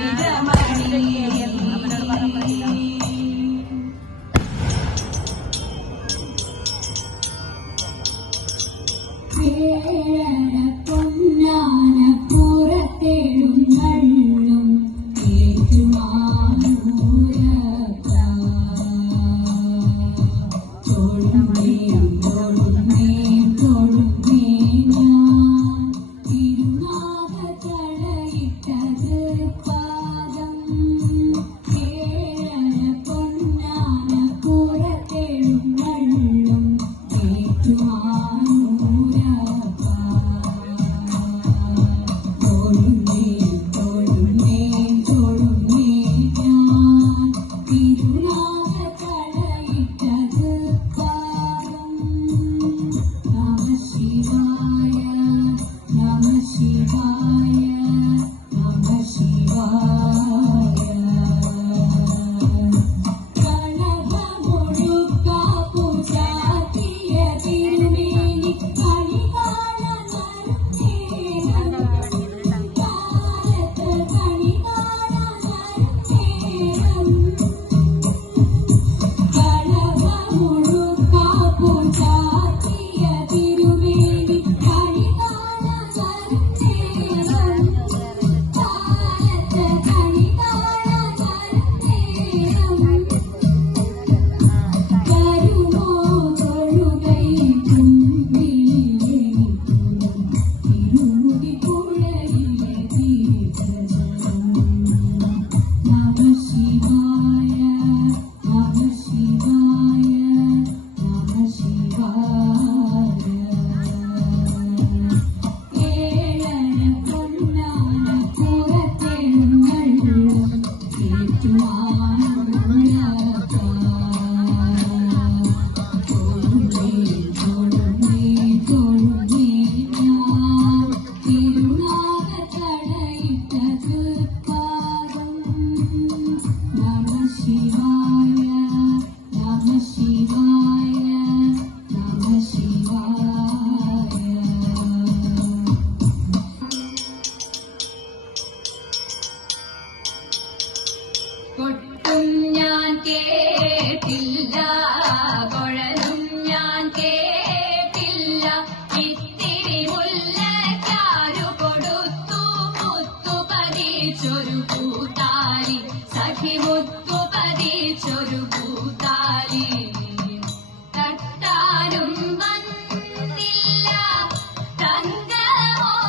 Yeah. 的花园 കേട്ടില്ല. കുഴലും ഞാൻ കേട്ടില്ല. ഇത്തിരി മുല്ലക്കാരു കൊടുത്തു മുത്തു പതിച്ചൊരു കൂത്താലി. സഖി മുത്തു പതിച്ചൊരു കൂത്താലി. തട്ടാനും വന്നില്ല. തങ്കമൊരുക്കിയില്ല